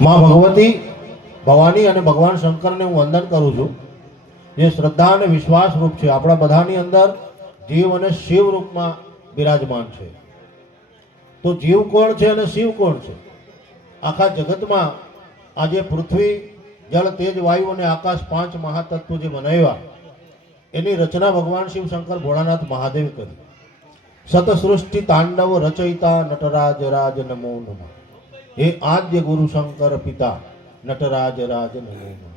માં ભગવતી ભવાની અને ભગવાન શંકરને હું વંદન કરું છું, જે શ્રદ્ધા અને વિશ્વાસ રૂપ છે. આપણા બધાની અંદર જીવ અને શિવ રૂપમાં બિરાજમાન છે. તો જીવ કોણ છે અને શિવ કોણ છે? આખા જગતમાં આજે પૃથ્વી, જળ, તેજ, વાયુ અને આકાશ પાંચ મહાતત્વો જે બનાવ્યા, એની રચના ભગવાન શિવ શંકર ભોળાનાથ મહાદેવ કરી. સતસૃષ્ટિ તાંડવ રચયિતા નટરાજ રાજ નમો નમઃ. હે આદ્ય ગુરુ શંકર પિતા નટરાજ રાજ નમો નમઃ.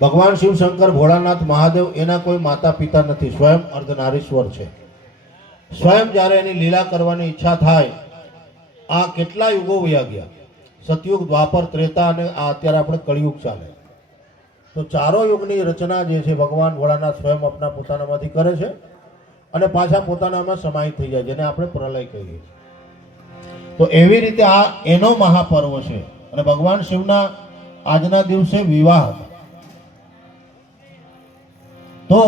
ભગવાન શિવ શંકર ભોળાનાથ મહાદેવ એના કોઈ માતા પિતા નથી, સ્વયં અર્ધનારીશ્વર છે. સ્વયં જ્યારે એની લીલા કરવાની ઈચ્છા થાય, આ કેટલા યુગો વયા ગયા, સતયુગ, દ્વાપર, ત્રેતા અને આ અત્યારે આપણે કળિયુગ ચાલે. તો ચારો યુગની રચના જે છે ભગવાન ભોળાનાથ સ્વયં આપણા પોતાનામાંથી કરે છે અને પાછા પોતાનામાં સમાહિત થઈ જાય, જેને આપણે પ્રલય કહીએ છીએ. તો એવી રીતે આ એનો મહાપર્વ છે. અને ભગવાન શિવના આજના દિવસે વિવાહ હતા. તો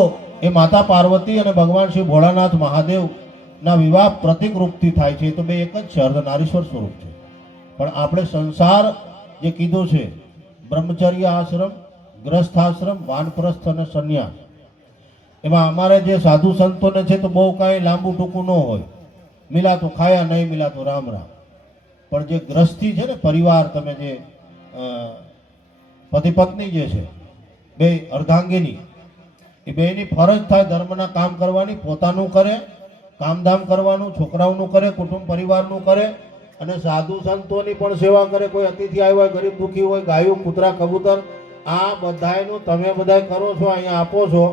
એ માતા પાર્વતી અને ભગવાન શિવ ભોળાનાથ મહાદેવના વિવાહ પ્રતિક રૂપથી થાય છે. તો બે એક જ છે, અર્ધનારીશ્વર સ્વરૂપ છે. પણ આપણે સંસાર જે કીધો છે, બ્રહ્મચર્ય આશ્રમ, ગ્રસ્થાશ્રમ, વાનપ્રસ્થ અને સંન્યાસ, એમાં અમારે જે સાધુ સંતોને છે તો બહુ કાંઈ લાંબુ ટૂંકું ન હોય, મિલા તો ખાયા, નહીં મિલા તો રામ રામ. પણ જે ગ્રસ્થી છે ને, પરિવાર, તમે જે પતિ પત્ની જે છે, બે અર્ધાંગીની, એ બેની ફરજ થાય ધર્મના કામ કરવાની, પોતાનું કરે, કામધામ કરવાનું, છોકરાઓનું કરે, કુટુંબ પરિવારનું કરે, અને સાધુ સંતોની પણ સેવા કરે. કોઈ અતિથિ આવ્યો હોય, ગરીબ દુઃખી હોય, ગાયું, કૂતરા, કબૂતર, આ બધાયનું તમે બધા કરો છો, અહીંયા આપો છો,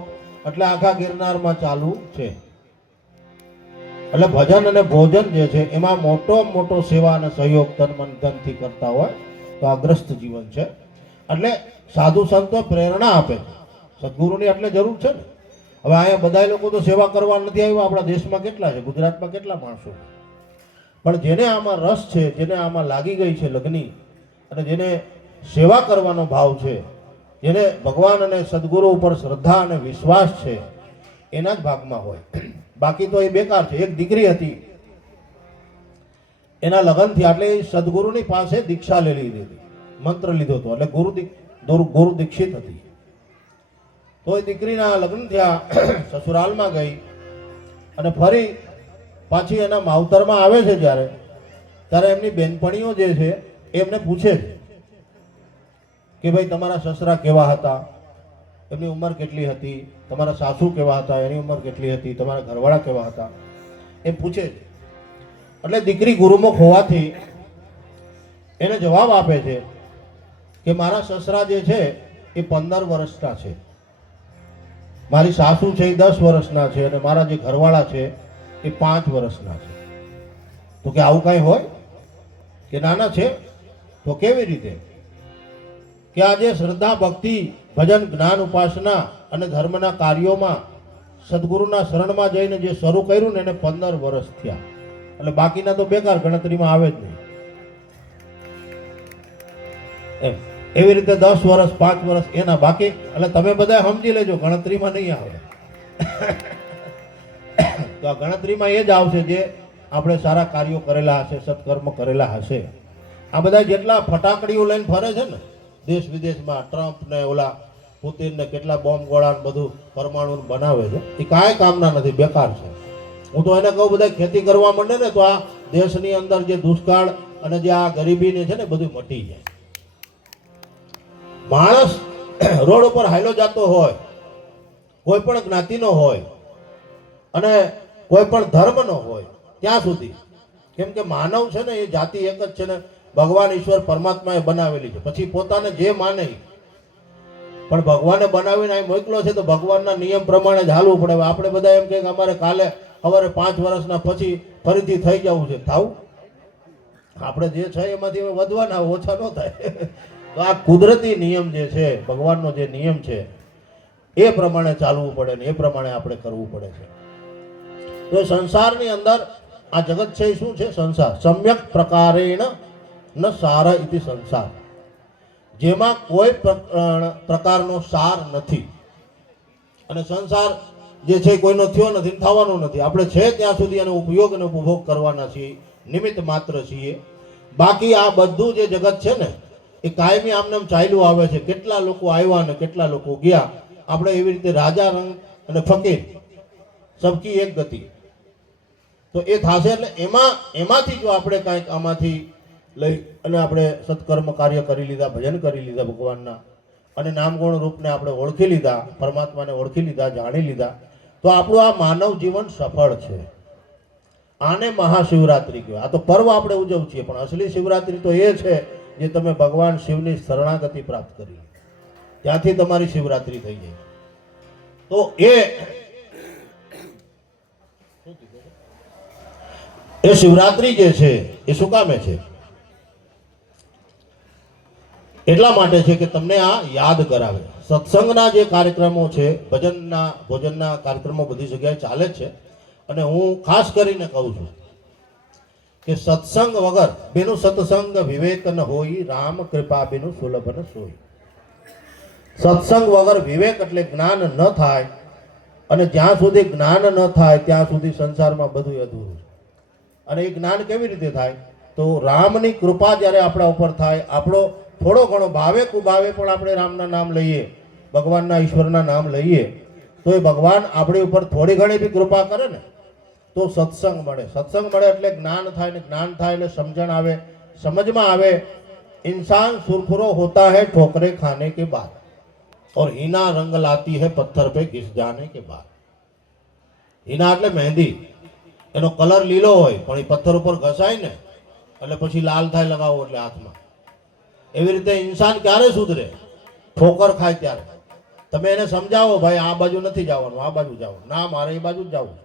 એટલે આખા ગિરનારમાં ચાલુ છે. એટલે ભજન અને ભોજન જે છે એમાં મોટો સેવા અને સહયોગ તન મન ધનથી કરતા હોય તો આ ગ્રસ્ત જીવન છે. એટલે સાધુ સંતો પ્રેરણા આપે છે. સદગુરુની એટલે જરૂર છે ને. હવે અહીંયા બધા લોકો તો સેવા કરવા નથી આવ્યા. આપણા દેશમાં કેટલા છે, ગુજરાતમાં કેટલા માણસો, પણ જેને આમાં રસ છે, જેને આમાં લાગી ગઈ છે લગ્ની, અને જેને સેવા કરવાનો ભાવ છે, જેને ભગવાન અને સદગુરુ ઉપર શ્રદ્ધા અને વિશ્વાસ છે, એના જ ભાગમાં હોય. બાકી તો એ બેકાર છે. એક દીકરી હતી, એના લગ્ન થયા એટલે એ સદગુરુની પાસે દીક્ષા લઈ લીધી, મંત્ર લીધો હતો, એટલે ગુરુ દીક્ષિત હતી. તો એ દીકરીના લગ્ન થયા, સસુરાલમાં ગઈ, અને ફરી પાછી એના માવતરમાં આવે છે જ્યારે, ત્યારે એમની બેનપણીઓ જે છે એમને પૂછે છે કે ભાઈ તમારા સસરા કેવા હતા, એમની ઉંમર કેટલી હતી, તમારા સાસુ કેવા હતા, એની ઉંમર કેટલી હતી, તમારા ઘરવાળા કેવા હતા, એમ પૂછે છે. એટલે દીકરી ગુરુમુખ હોવાથી એને જવાબ આપે છે કે મારા સસરા જે છે એ 15 વર્ષના છે, મારી સાસુ છે એ 10 વર્ષના છે, અને મારા જે ઘરવાળા છે એ 5 વર્ષના છે. તો કે આવું કાંઈ હોય કે નાના છે? તો કેવી રીતે? કે આજે શ્રદ્ધા, ભક્તિ, ભજન, જ્ઞાન, ઉપાસના અને ધર્મના કાર્યોમાં સદગુરુના શરણમાં જઈને જે શરૂ કર્યું ને એને 15 વર્ષ થયા. એટલે બાકીના તો બેકાર, ગણતરીમાં આવે જ નહીં. એમ એવી રીતે 10 વર્ષ, 5 વર્ષ એના બાકી. એટલે તમે બધા સમજી લેજો, ગણતરીમાં નહીં આવે. તો આ ગણતરીમાં એ જ આવશે જે આપણે સારા કાર્યો કરેલા હશે, સત્કર્મ કરેલા હશે. આ બધા જેટલા ફટાકડીઓ લઈને ફરે છે ને દેશ વિદેશમાં, ટ્રમ્પ ને ઓલા પુતિન ને કેટલા બોમ્બ ગોળા બધું પરમાણુ બનાવે છે, એ કાંઈ કામના નથી, બેકાર છે. હું તો એને કહું બધા ખેતી કરવા માંડે ને તો આ દેશની અંદર જે દુષ્કાળ અને જે આ ગરીબી છે ને બધું મટી જાય. માણસ રોડ ઉપર હાઈલો જતો હોય, કોઈ પણ જ્ઞાતિનો હોય અને કોઈ પણ ધર્મનો હોય, ત્યાં સુધી, કેમ કે માનવ છે ને એ જાતિ એક જ છે ને, ભગવાન ઈશ્વર પરમાત્માએ બનાવેલી છે. પછી પોતાને જે માને, પણ ભગવાને બનાવીને અહીં મોકલો છે તો ભગવાનના નિયમ પ્રમાણે જ હાલવું પડે. આપણે બધા એમ કે અમારે કાલે સવારે 5 વર્ષના પછી ફરીથી થઈ જવું છે, થાવું? આપણે જે છે એમાંથી વધવાના, ઓછા ન થાય. તો આ કુદરતી નિયમ જે છે, ભગવાનનો જે નિયમ છે એ પ્રમાણે ચાલવું પડે ને એ પ્રમાણે આપણે કરવું પડે છે. તો સંસારની અંદર આ જગત છે એ શું છે? સંસાર. સમ્યક પ્રકારેણ ન સાર ઇતિ સંસાર. જેમાં કોઈ પ્રકારનો સાર નથી. અને સંસાર જે છે કોઈનો થયો નથી, થવાનો નથી. આપણે છે ત્યાં સુધી એનો ઉપયોગ અને ઉપભોગ કરવાના છીએ, નિમિત્ત માત્ર છીએ. બાકી આ બધું જે જગત છે ને એ કાયમી આમનામ ચાલ્યું આવે છે. કેટલા લોકો આવ્યા ને કેટલા લોકો ગયા. આપણે એવી રીતે રાજા રંગ અને ફકીર સબકી એક ગતિ, તો એ થશે. એટલે એમાંથી જો આપણે કાંઈક આમાંથી લઈ અને આપણે સત્કર્મ કાર્ય કરી લીધા, ભજન કરી લીધા ભગવાનના, અને નામગુણ રૂપને આપણે ઓળખી લીધા, પરમાત્માને ઓળખી લીધા, જાણી લીધા, તો આપણું આ માનવ જીવન સફળ છે. આને મહાશિવરાત્રિ કહેવાય. આ તો પર્વ આપણે ઉજવીએ છીએ, પણ અસલી શિવરાત્રિ તો એ છે જે તમે ભગવાન શિવની શરણાગતિ પ્રાપ્ત કરી, ત્યાંથી તમારી શિવરાત્રિ થઈ જાય. તો એ શિવરાત્રિ જે છે એ શું કામે છે? એટલા માટે છે કે તમને આ યાદ કરાવે. સત્સંગના જે કાર્યક્રમો છે, ભજનના ભોજનના કાર્યક્રમો બધી જગ્યાએ ચાલે જ છે. અને હું ખાસ કરીને કહું છું કે સત્સંગ વગર બેનું સત્સંગ વિવેક ન હોય, રામ કૃપા બેનું સુલભ ન સોય. સત્સંગ વગર વિવેક એટલે જ્ઞાન ન થાય, અને જ્યાં સુધી જ્ઞાન ન થાય ત્યાં સુધી સંસારમાં બધું અધૂરું છે. અને એ જ્ઞાન કેવી રીતે થાય? તો રામની કૃપા જ્યારે આપણા ઉપર થાય, આપણો થોડો ઘણો ભાવે કુભાવે પણ આપણે રામના નામ લઈએ, ભગવાનના ઈશ્વરના નામ લઈએ, તો એ ભગવાન આપણી ઉપર થોડી ઘણી બી કૃપા કરે ને તો સત્સંગ મળે. સત્સંગ મળે એટલે જ્ઞાન થાય, ને જ્ઞાન થાય એટલે સમજણ આવે, સમજમાં આવે. इंसान सुरखुरो होता है ठोकरे खाने के बाद, और हीना रंग लाती है पत्थर पे घिस जाने के बाद. हीना એટલે મહેંદી, એનો કલર લીલો હોય પણ એ પથ્થર ઉપર ઘસાય ને એટલે પછી લાલ થાય લગાવો એટલે હાથમાં. એવી રીતે ઇન્સાન ક્યારે સુધરે? ઠોકર ખાય ત્યારે. તમે એને સમજાવો, ભાઈ આ બાજુ નથી જવાનું, આ બાજુ જાઓ, ના મારે એ બાજુ જ જવું.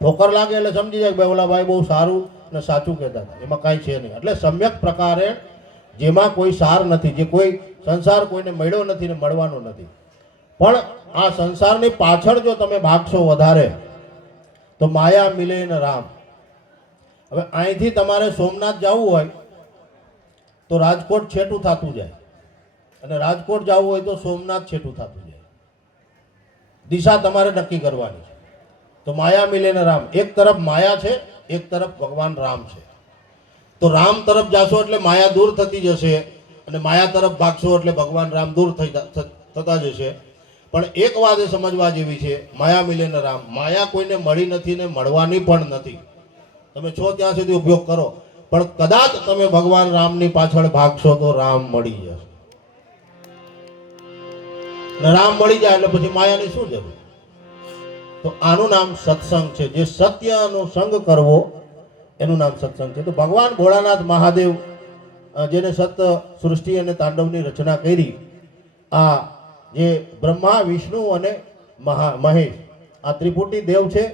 ઠોકર લાગે એટલે સમજી જાય કે ભાઈ ઓલા ભાઈ બહુ સારું ને સાચું કહેતા હતા, એમાં કાંઈ છે નહીં. એટલે સમ્યક પ્રકારે જેમાં કોઈ સાર નથી, જે કોઈ સંસાર કોઈને મળ્યો નથી ને મળવાનો નથી. પણ આ સંસારની પાછળ જો તમે ભાગશો વધારે તો માયા મિલે ને રામ. હવે અહીંથી તમારે સોમનાથ જવું હોય તો રાજકોટ છેટું થતું જાય, અને રાજકોટ જવું હોય તો સોમનાથ છેટું થતું જાય. દિશા તમારે નક્કી કરવાની છે. તો માયા મિલે ને રામ. એક તરફ માયા છે, એક તરફ ભગવાન રામ છે. તો રામ તરફ જાશો એટલે માયા દૂર થતી જશે, અને માયા તરફ ભાગશો એટલે ભગવાન રામ દૂર થતા જશે. પણ એક વાત એ સમજવા જેવી છે, માયા મિલે ને રામ. માયા કોઈને મળી નથી ને મળવાની પણ નથી. તમે છો ત્યાં સુધી ઉપયોગ કરો, પણ કદાચ તમે ભગવાન રામની પાછળ ભાગશો તો રામ મળી જશે. ને રામ મળી જાય એટલે પછી માયાની શું જરૂર? તો આનું નામ સત્સંગ છે. જે સત્યનો સંગ કરવો એનું નામ સત્સંગ છે. તો ભગવાન ભોળાનાથ મહાદેવ, જેને સત સૃષ્ટિ અને તાંડવની રચના કરી, આ જે બ્રહ્મા વિષ્ણુ અને મહેશ, આ ત્રિપુટી દેવ છે,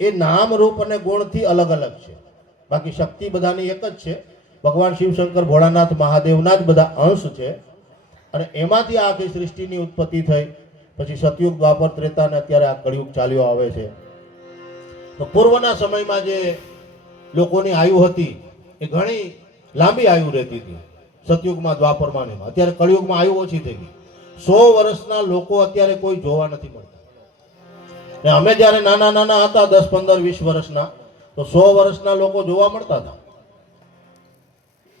એ નામ રૂપ અને ગુણથી અલગ અલગ છે. બાકી શક્તિ બધાની એક જ છે. ભગવાન શિવશંકર ભોળાનાથ મહાદેવના જ બધા અંશ છે. અને એમાંથી આખી સૃષ્ટિની ઉત્પત્તિ થઈ. પછી સતયુગ, દ્વાપર, ત્રેતા અને અત્યારે આ કળિયુગ ચાલ્યો આવે છે. તો પૂર્વના સમયમાં જે લોકોની આયુ હતી એ ઘણી લાંબી આયુ રહેતી હતી, સતયુગમાં, દ્વાપરમાં ને એમાં. અત્યારે કળિયુગમાં આયુ ઓછી થઈ ગઈ. 100 વર્ષના લોકો અત્યારે કોઈ જોવા નથી મળતા. ને અમે જ્યારે નાના નાના હતા, 10, 15, 20 વર્ષના, તો 100 વર્ષના લોકો જોવા મળતા હતા,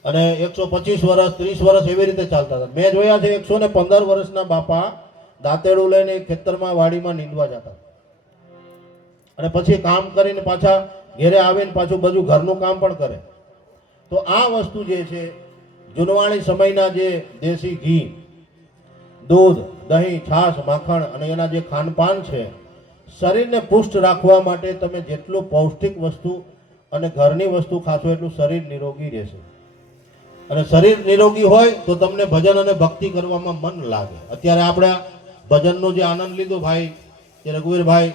અને 125 વર્ષ, 30 વર્ષ એવી રીતે ચાલતા હતા. મેં જોયા છે 115 વર્ષના બાપા દાંતેડું લઈને ખેતરમાં, વાડીમાં નીંદવા જતા, અને પછી કામ કરીને પાછા ઘેરે આવીને પાછું બધું ઘરનું કામ પણ કરે. તો આ વસ્તુ જે છે, જૂનવાણી સમયના જે દેશી ઘી, દૂધ, દહીં, છાશ, માખણ અને એના જે ખાનપાન છે, શરીરને પુષ્ટ રાખવા માટે તમે જેટલું પૌષ્ટિક વસ્તુ અને ઘરની વસ્તુ ખાશો એટલું શરીર નિરોગી રહેશે. અને શરીર નિરોગી હોય તો તમને ભજન અને ભક્તિ કરવામાં મન લાગે. અત્યારે આપણે ભજનનો જે આનંદ લીધો ભાઈ, કે રઘુવીરભાઈ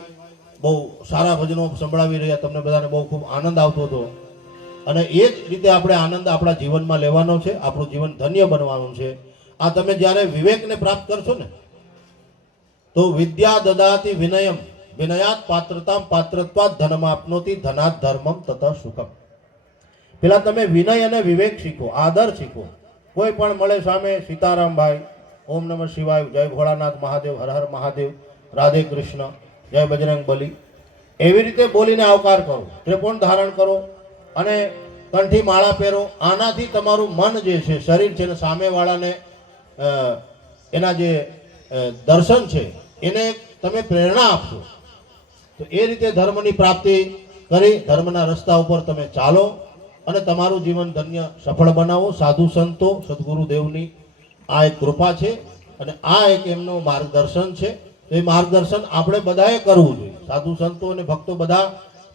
બહુ સારા ભજનો સંભળાવી રહ્યા, તમને બધાને બહુ ખૂબ આનંદ આવતો હતો. અને એ જ રીતે આપણે આનંદ આપણા જીવનમાં લેવાનો છે, આપણું જીવન ધન્ય બનવાનું છે. આ તમે જ્યારે વિવેકને પ્રાપ્ત કરશો ને, તો વિદ્યા દદાતિ વિનયમ, વિનયાત પાત્રતા, પાત્રત્વાત ધનમ આપનોતિ, ધનાત ધર્મમ તત સુખમ. પેલા તમે વિનય અને વિવેક શીખો, આદર શીખો. કોઈ પણ મળે સામે, સીતારામભાઈ, ઓમ નમઃ શિવાય, જય ભોળાનાથ મહાદેવ, હર હર મહાદેવ, રાધે કૃષ્ણ, જય બજરંગ બલી, એવી રીતે બોલીને આવકાર કરો, ત્રિપુણ ધારણ કરો. અને કંઠી માળા પહેરો. આનાથી તમારું મન જે છે, શરીર છે ને સામેવાળાને એના જે દર્શન છે એને તમે પ્રેરણા આપશો. તો એ રીતે ધર્મની પ્રાપ્તિ કરી ધર્મના રસ્તા ઉપર તમે ચાલો અને તમારું જીવન ધન્ય સફળ બનાવો. સાધુ સંતો સદગુરુદેવની આ એક કૃપા છે અને આ એક એમનો માર્ગદર્શન છે. તો એ માર્ગદર્શન આપણે બધાએ કરવું જોઈએ. સાધુ સંતો અને ભક્તો બધા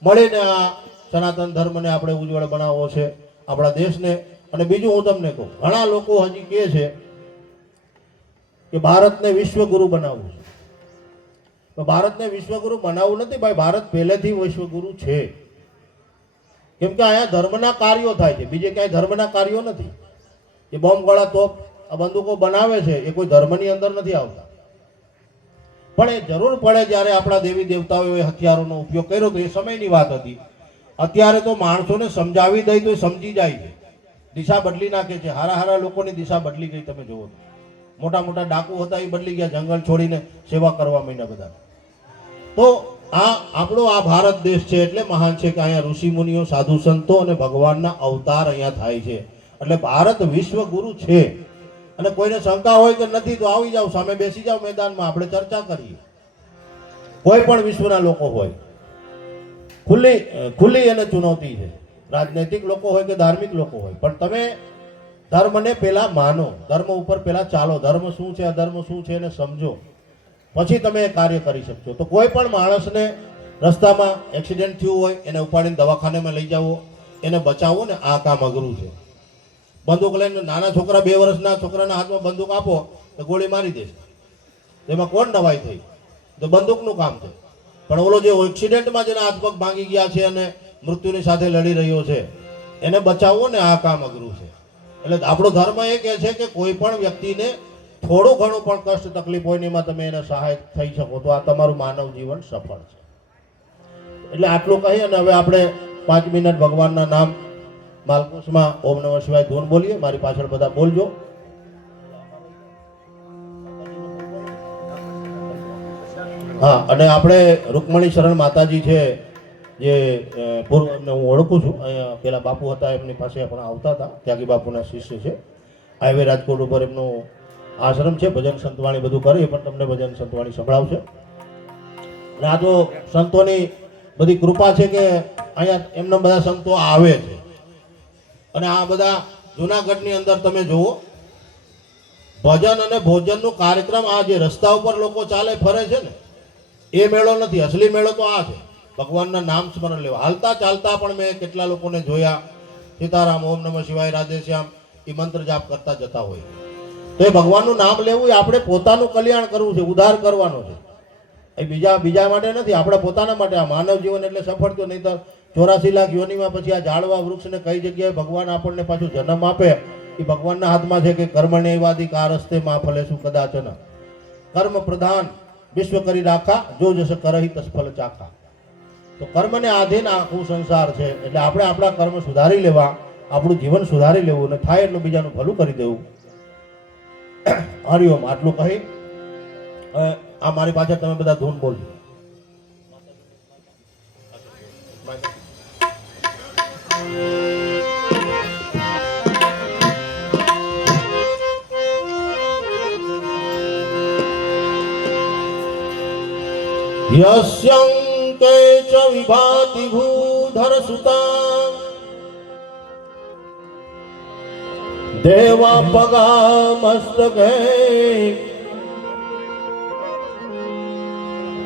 મળીને આ સનાતન ધર્મને આપણે ઉજ્જવળ બનાવવો છે, આપણા દેશને. અને બીજું હું તમને કહું, ઘણા લોકો હજી કહે છે કે ભારતને વિશ્વગુરુ બનાવવું છે. તો ભારતને વિશ્વગુરુ બનાવવું નથી ભાઈ, ભારત પહેલેથી વિશ્વગુરુ છે. કેમ કે અહીંયા ધર્મના કાર્યો થાય છે, બીજે ક્યાંય ધર્મના કાર્યો નથી. એ બોમ્બ ગોળા તોપ આ બંદૂકો બનાવે છે એ કોઈ ધર્મની અંદર નથી આવતા. પણ એ જરૂર પડે જ્યારે આપણા દેવી દેવતાઓએ હથિયારોનો ઉપયોગ કર્યો તો એ સમયની વાત હતી. અત્યારે તો માણસોને સમજાવી દઈ તો સમજી જાય છે, દિશા બદલી નાખે છે. હારા હારા લોકોની દિશા બદલી ગઈ. તમે જુઓ, મોટા મોટા ડાકુ હતા એ બદલી ગયા, જંગલ છોડીને સેવા કરવા માંડ્યા બધા. તો આ આપણો આ ભારત દેશ છે એટલે મહાન છે કે અહીંયા ઋષિ મુનિઓ, સાધુ સંતો અને ભગવાનના અવતાર અહીંયા થાય છે. એટલે ભારત વિશ્વગુરુ છે. અને કોઈને શંકા હોય કે નથી તો આવી જાવ, સામે બેસી જાવ મેદાનમાં, આપણે ચર્ચા કરીએ. કોઈ પણ વિશ્વના લોકો હોય, ખુલ્લી એને ચુનૌતી છે. રાજનૈતિક લોકો હોય કે ધાર્મિક લોકો હોય, પણ તમે ધર્મને પહેલા માનો, ધર્મ ઉપર પહેલા ચાલો. ધર્મ શું છે, અધર્મ શું છે એને સમજો, પછી તમે એ કાર્ય કરી શકશો. તો કોઈ પણ માણસને રસ્તામાં એક્સિડન્ટ થયું હોય એને ઉપાડીને દવાખાનામાં લઈ જાવો, એને બચાવો ને, આ કામ અઘરું છે. બંદૂક લઈને નાના છોકરા, 2 વર્ષના છોકરાના હાથમાં બંદૂક આપો તો ગોળી મારી દેશે. એમાં કોણ નવાઈ થઈ? તો બંદૂકનું કામ છે. પણ ઓલો જે એક્સિડન્ટમાં જેના હાથ પગ ભાંગી ગયા છે અને મૃત્યુની સાથે લડી રહ્યો છે એને બચાવવો ને, આ કામ અઘરું છે. એટલે આપણો ધર્મ એ કહે છે કે કોઈ પણ વ્યક્તિને થોડું ઘણું પણ કષ્ટ તકલીફ હોય ને એમાં તમે એને સહાય થઈ શકો તો આ તમારું માનવ જીવન સફળ છે. એટલે આટલું કહી અને હવે આપણે 5 મિનિટ ભગવાનના નામ માલકુશમાં ઓમ નમઃ શિવાય ધૂન બોલીએ. મારી પાછળ બધા બોલજો. હા, અને આપણે રૂકમણી શરણ માતાજી છે જે પૂર્વ એમને હું ઓળખું છું. અહીંયા પેલા બાપુ હતા એમની પાસે પણ આવતા હતા, ત્યાગી બાપુના શિષ્ય છે. હાઈવે રાજકોટ ઉપર એમનું આશ્રમ છે, ભજન સંતવાણી બધું કરે. એ પણ તમને ભજન સંતવાણી સંભળાવશે. અને આ તો સંતોની બધી કૃપા છે કે અહીંયા એમના બધા સંતો આવે છે. અને આ બધા જુનાગઢની અંદર તમે જુઓ, ભજન અને ભોજનનું કાર્યક્રમ, આ જે રસ્તા ઉપર લોકો ચાલે ફરે છે ને એ મેળો નથી. અસલી મેળો તો આ છે, ભગવાનના નામ સ્મરણ લેવા. હાલતા ચાલતા પણ મેં કેટલા લોકોને જોયા, સીતારામ, ઓમ નમઃ શિવાય, રાધેશ્યામ એ મંત્ર જાપ કરતા જતા હોય. તો એ ભગવાનનું નામ લેવું એ આપણે પોતાનું કલ્યાણ કરવું છે, ઉદ્ધાર કરવાનો છે. એ બીજા માટે નથી, આપણા પોતાના માટે. આ માનવ જીવન એટલે સફળ થયો. નહીં તો 84 લાખ યોનિમાં પછી આ ઝાડવા વૃક્ષને કઈ જગ્યાએ ભગવાન આપણને પાછું જન્મ આપે એ ભગવાનના હાથમાં છે. કે કર્મણ્યવાધિકાર હસ્તે માં ફલેશું કદાચન, કર્મ પ્રધાન વિશ્વ કરી રાખા, જો જસ કરહી તસ ફલ ચાખા. તો કર્મને આધીન આખું સંસાર છે. એટલે આપણે આપણા કર્મ સુધારી લેવા, આપણું જીવન સુધારી લેવું અને થાય એટલું બીજાનું ભલું કરી દેવું. હરિઓમ. આટલું કહી આ મારી પાછળ તમે બધા ધૂન બોલજો. યસ્યંકે ચ વિભાતિ ભૂધર સુતા દેવા પગા મસ્તકે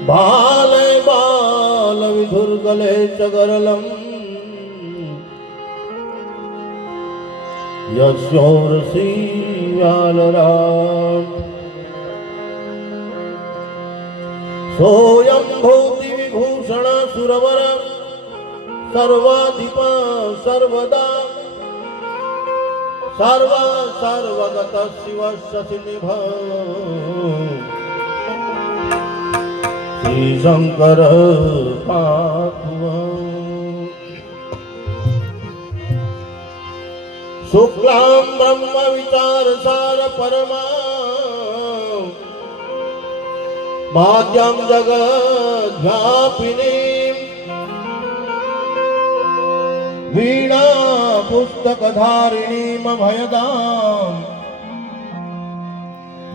બાલે બાલ વિધુર્ગલે ચગરલમ યસ્યોરસી વ્યાલરામ સોયં ભૂતિ વિભૂષણ સુરવર સર્વાધિપ સર્વદા સર્વ સર્વગત શિવ શશિનિભ શ્રી શંકર પાર્થવ શુક્લામ બ્રહ્મ વિચાર સાર પરમા માધ્યમ જગત વ્યાપિની વીણા पुस्तकधारिणीमभयदाम्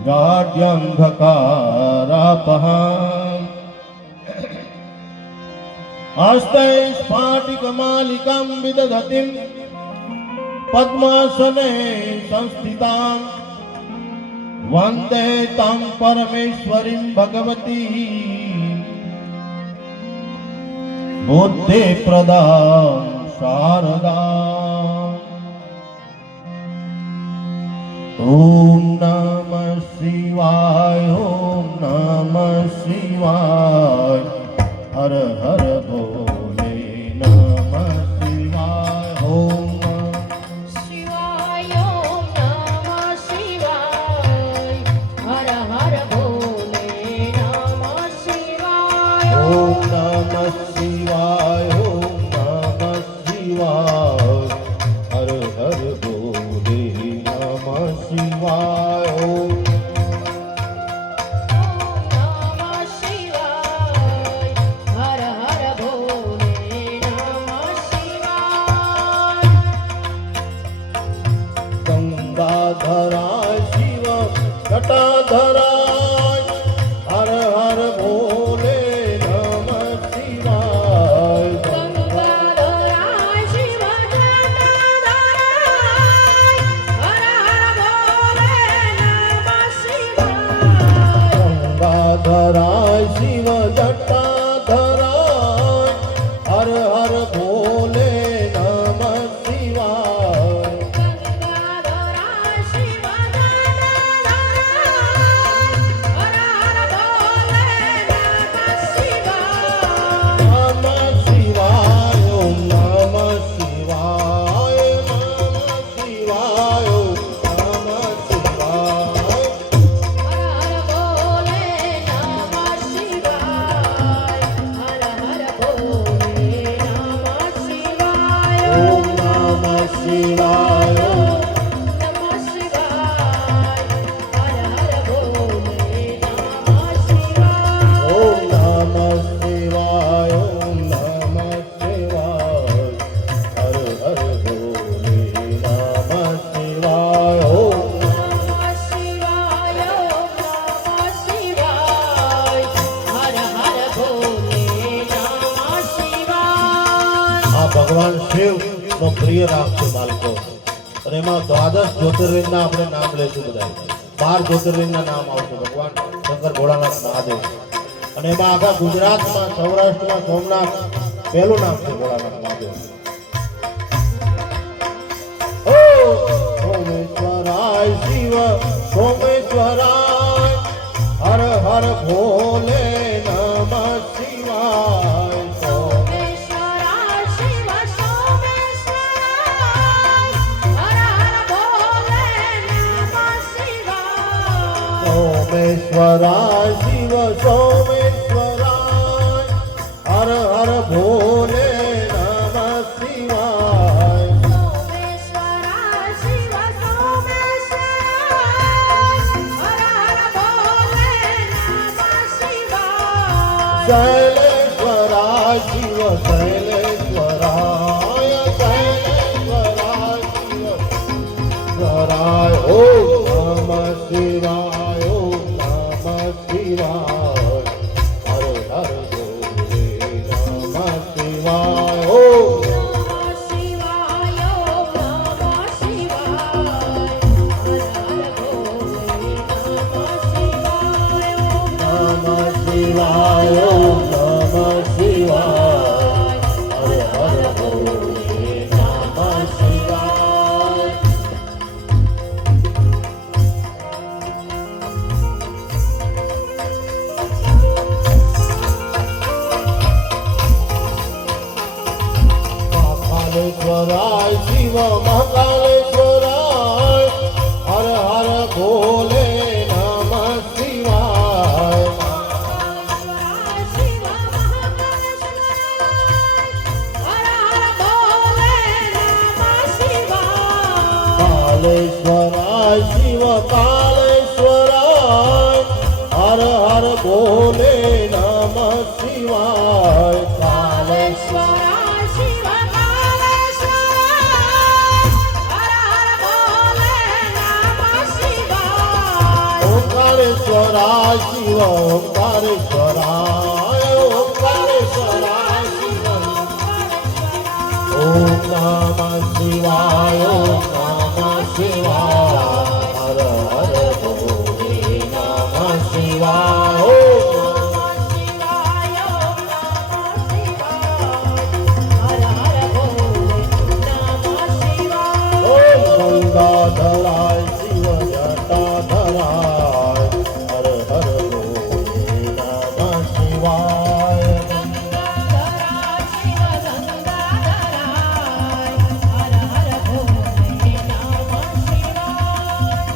गाढ्यन्धकारापहाम् हस्तै स्फाटिकमालिकां विदधतीं पद्मासने संस्थितां वन्दे तां परमेश्वरीं भगवती बुद्धिप्रदां शारदाम्। ॐ नमः शिवाय, ॐ नमः शिवाय, हर हर भोले नमः शिवाय। ॐ शिवाय ओम नमः शिवाय हर हर भोले नमः शिवाय ॐ नमः शिवाय, ॐ नमः शिवाय, हर हर भोले नमः शिवाय। ॐ नमः शिवाय हर हर भोले नमः शिवाय गंगाधराय शिव जटाधराय, हर हर भोले नमः शिवाय। गंगाधराय शिव जटाधराय हर हर भोले नमः शिवाय गंगाधराय शिव जटाधराय, हर हर भोले नमः शिवाय। गंगाधराय शिव जटाधराय हर हर भोले नमः शिवाय नमः शिवाय, ॐ नमः शिवाय, नमः शिवाय, ॐ नमः शिवाय। हर हर भोले नमः शिवाय हर हर भोले नमः शिवाय ॐ नमः शिवाय, ॐ नमः शिवाय हर हर भोले नमः शिवाय ॐ नमः शिवाय, ॐ नमः शिवाय, हर हर भोले नमः शिवाय। ॐ नमः शिवाय नमः शिवाय हर हर भोले नमः शिवाय આ ભગવાન શિવ નો પ્રિય નામ છે બાળકો, અને એમાં દ્વાદશ જ્યોતિર્લિંગના આપણે નામ લઈશું બધા. 12 જ્યોતિર્લિંગના નામ આવશે ભગવાન શંકર ભોળાનાથ મહાદેવ, અને એમાં આખા ગુજરાતમાં સૌરાષ્ટ્રમાં સોમનાથ પહેલું નામ છે ભોળાનાથ મહાદેવ. ઓ સોમેશ્વરાય શિવ સોમેશ્વરાય, હર હર ભોલે નમઃ શિવાય. सोमेश्वराय शिव सोमेश्वराय हर हर भोले नमः शिवाय सोमेश्वराय शिव सोमेश्वराय, हर हर भोले नमः शिवाय। सोमेश्वराय शिव सोमेश्वराय हर हर भोले नमः शिवाय शैलेश्वराय शिव शैलेश्वराय, शैलेश्वराय शिव स्वराय। ॐ नमः शिवाय, ॐ नमः शिवाय, हर हर भोले नमः शिवाय। ॐ नमः शिवाय नमः शिवाय हर हर भोले नमः शिवाय नमः शिवाय, ॐ नमः शिवाय, हर हर भोले नमः शिवाय। महाकालेश्वराय शिव महाकालेश्वराय, हर हर भोले नमः शिवाय। महाकालेश्वराय शिव महाकालेश्वराय हर हर भोले नमः शिवाय कालेश्वराय शिव कालेश्वराय, हर हर भोले नमः शिवाय। कालेश्वराय शिव कालेश्वराय ઓમકારેશ્વરાય શિવ ઓમકારેશ્વરાય ઓમકારેશ્વરાય શિવ ઓમ નમઃ શિવાય ઓમ નમઃ શિવાય હર હર ભોલે નમઃ શિવાય ઓમ ગંગાધરાય શિવ જટાધરાય હર હર ભોલે નમઃ શિવાય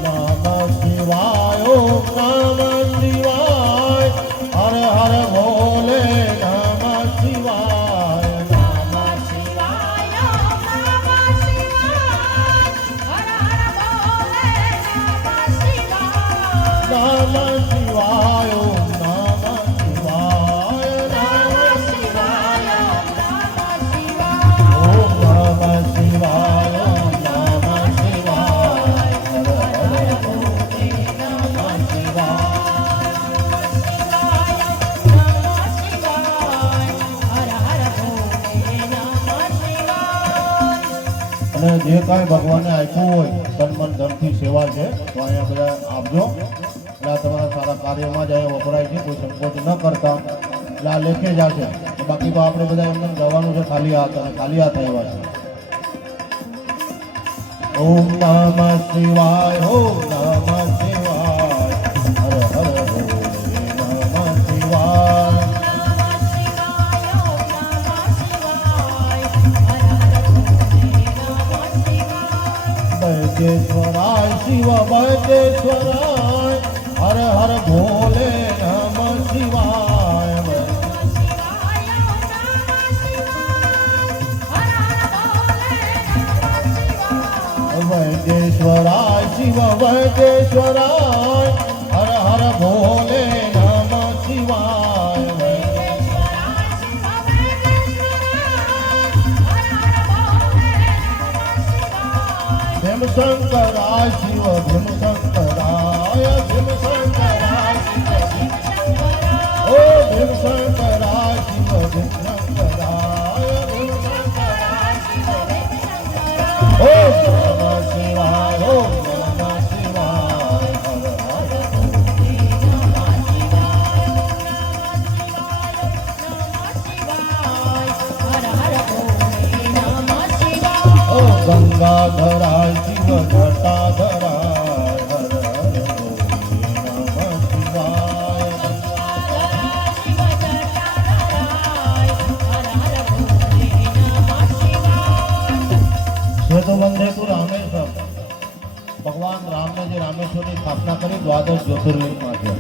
નમઃ શિવાય ઓમ નમઃ શિવાય હર હર ભોલે નમઃ શિવાય નમઃ નમઃ શિવાય ઓમ નમઃ શિવાય નમઃ શિવાય ઓમ નમઃ શિવાય ઓમ નમઃ શિવાય હર હર ભોલે નમઃ શિવાય અને જે કાંઈ ભગવાને આપ્યું હોય તન મન ધનથી સેવા છે તો અહીંયા બધા આપજો એટલે આ તમારા સારા કાર્યમાં જ અહીંયા વપરાય છે કોઈ સંકોચ ન કરતા એટલે આ લેખે જ છે તો બાકી તો આપણે બધા એમને જવાનું છે ખાલી હાથ અને ખાલી હાથ આવ્યા છે ઓમ નમઃ શિવાય ઓમ નમઃ શિવાય હર હર ભોલે નમઃ શિવાય વૈદ્યેશ્વરાય શિવ વૈદ્યેશ્વરાય હર હર ભોલે નમઃ શિવાય વૈદ્યેશ્વરાય શિવ વૈદ્યેશ્વરાય હર હર ભોલે નમઃ શિવાય ભીમ શંકરાય શિવ ભીમ શંકરાય ભીમ શંકરાય ઓ ભીમ શંકરાય શિવ ભીમ શંકરાય ભીમ શંકરાય ઓ નમઃ શિવાય ઓ નમઃ શિવાય હર હર ઓ ગંગાધરાય શિવ જટાધરાય હર હર ભોલે નમઃ શિવાય શ્વેતબંધેતુ રામેશ્વર ભગવાન રામને જે રામેશ્વરની સ્થાપના કરી દ્વાદશ જ્યોતિર્લિંગમાં છે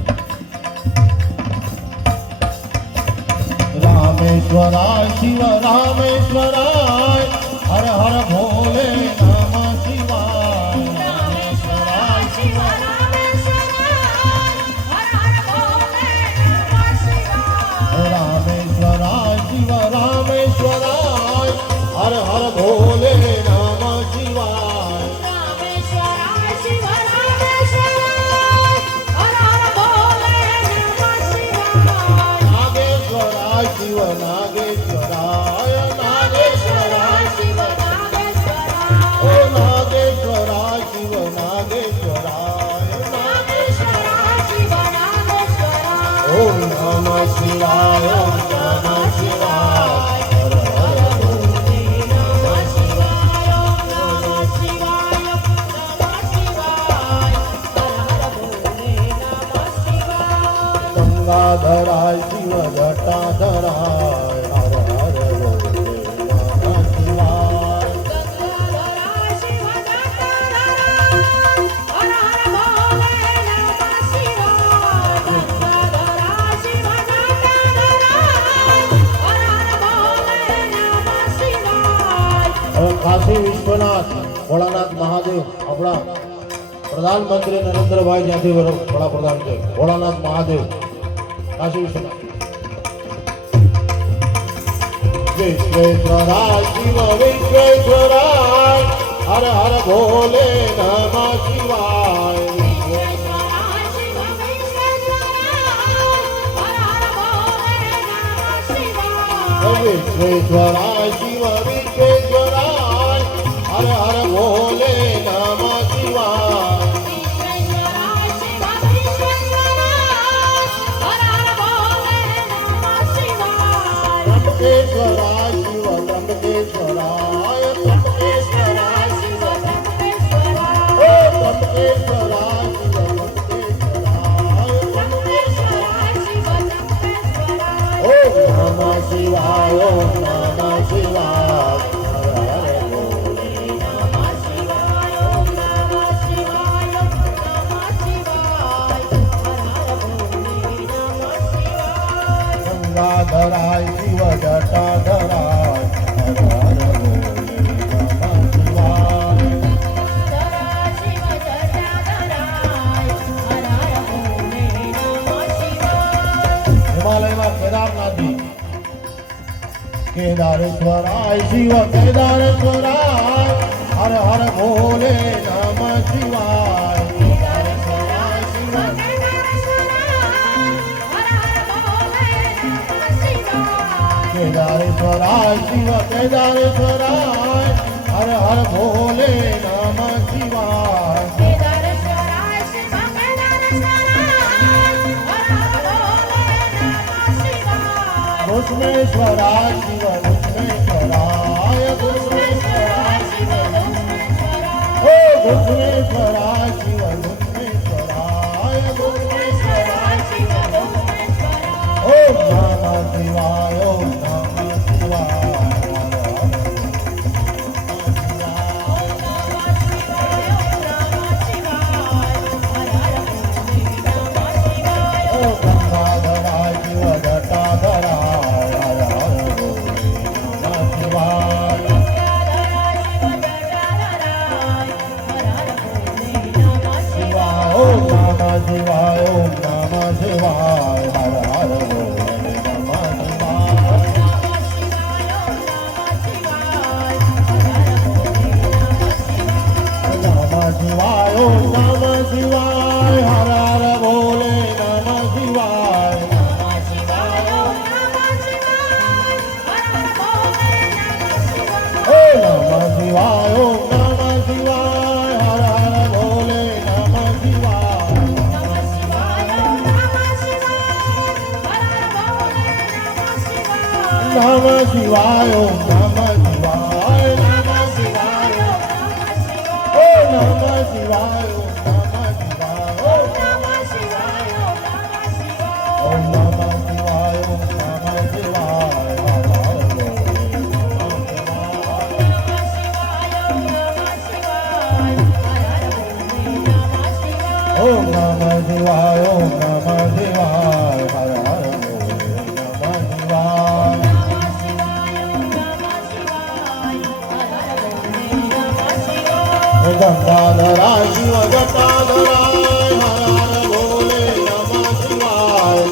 રામેશ્વરાય શિવ રામેશ્વરાય હર હર ભોલે નમઃ શિવાય રામેશ્વરાય શિવ રામેશ્વરાય શિવ રામેશ્વરાય હર હર ભોલે નમઃ શિવાય નાગેશ્વરાય શિવ નાગેશ્વરાય નાગેશ્વરાય ઓ નાગેશ્વરાય શિવ નાગેશ્વરાય ઓમ નમઃ શિવાય ઓમ નમઃ શિવાય હર હર ભોલે નમઃ ગંગાધરાય શિવ જટાધરાય હર હર ભોલે નમઃ શિવાય હવે કાશી વિશ્વનાથ ભોળાનાથ મહાદેવ આપણા પ્રધાનમંત્રી નરેન્દ્રભાઈ જ્યાંથી વડાપ્રધાન છે ભોળાનાથ મહાદેવ કાશી વિશ્વનાથ વિશ્વેશ્વરાય શિવ વિશ્વેશ્વરાય હર હર ભોલે નમઃ શિવાય વિશ્વેશ્વરાય શિવ વિશ્વેશ્વરાય શિવ વિશ્વેશ્વરાય હર હર ભોલે નમઃ શિવાય વિશ્વેશ્વરાય શિવ વિશ્વેશ્વરાય હર હર ભોલે નમઃ શિવાય ત્રંબકેશ્વરાય શિવ ત્રંબકેશ્વરાય ત્રંબકેશ્વરાય શિવ ત્રંબકેશ્વરાય ઓ ત્રંબકેશ્વરાય શિવ ત્રંબકેશ્વરાય ત્રંબકેશ્વરાય શિવ ત્રંબકેશ્વરાય ઓમ નમઃ શિવાય ઓમ નમઃ શિવાય હર હર ભોલે નમઃ શિવાય ઓમ નમઃ શિવાય ઓમ નમઃ શિવાય હર હર ભોલે નમઃ શિવાય ગંગાધરાય શિવ જટાધરાય હર હર ભોલે નમઃ શિવાય ધરા શિવ જટાધરાય હર હર ભોલે નમઃ શિવાય હિમાલયમાં કેદારનાથજી કેદારેશ્વરાય શિવ કેદારેશ્વરાય હર હર ભોલે નમઃ શિવાય કેદારેશ્વરાય શિવ કેદારેશ્વરાય શિવ કેદારેશ્વરાય હર હર ભોલે નમઃ શિવાય ઘુષ્મેશ્વરાય શિવ ઘુષ્મેશ્વરાય ઘુષ્મેશ્વરાય ઓ ઘુષ્મેશ્વરાય શિવ ઘુષ્મેશ્વરાય ઘુષ્મેશ્વરાય ઓમ નમઃ શિવાય ઓમ નમઃ શિવાય ઓ ગંગાધરાય શિવ જટાધરાય હર હર ભોલે નમઃ શિવાય શિવાય ઓમ નમઃ શિવાય ઓમ નમઃ શિવાય હર હર ભોલે નમઃ શિવાય નમઃ શિવાય ઓમ નમઃ શિવાય હર હર ભોલે નમઃ શિવાય ઓ નમઃ શિવાય ઓમ નમઃ શિવાય હર હર ભોલે નમઃ શિવાય નમઃ શિવાય ઓમ નમઃ શિવાય નમઃ શિવાય ઓ નમઃ શિવાય ઓમ નમઃ શિવાય ઓ નમઃ શિવાય ઓમ નમઃ શિવાય હર હર ભોલે નમઃ શિવાય ઓમ નમઃ શિવાય ઓમ નમઃ શિવાય હર હર ભોલે નમઃ શિવાય ગંગાધરાય શિવ જટાધરાય હર હર ભોલે નમઃ શિવાય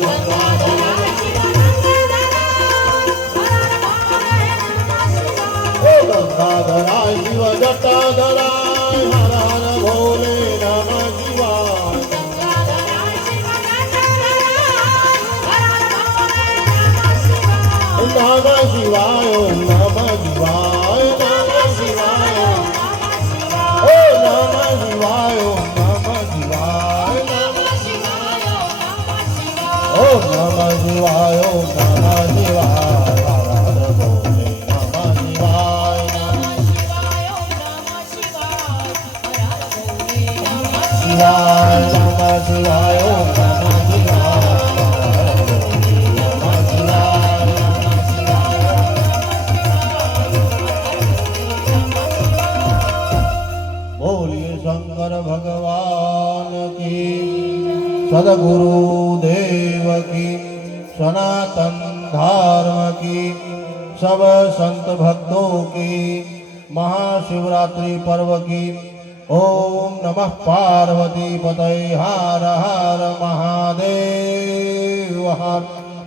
ઓ ગંગાધરાય શિવ જટાધરાય હર હર ભોલે નમઃ શિવાય નમઃ શિવાય ઓમ નમઃ શિવાય નમઃ શિવાય ઓ નમઃ શિવાય ઓમ નમઃ શિવાય ઓ નમઃ શિવાય ઓમ નમઃ શિવાય હર હર ભોલે નમઃ શિવાય શિવાય નમઃ શિવાય ઓમ નમઃ શિવાય હર હર ભોલે નમઃ શિવાય બોલીએ શંકર ભગવાન કી સદગુરુ દેવ કી સનાતન धर्म की सब संत भक्तों की महाशिवरात्रि पर्व की ओम नमः पार्वती पतये हर हर महादेव हर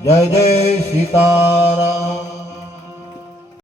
जय जय सीताराम।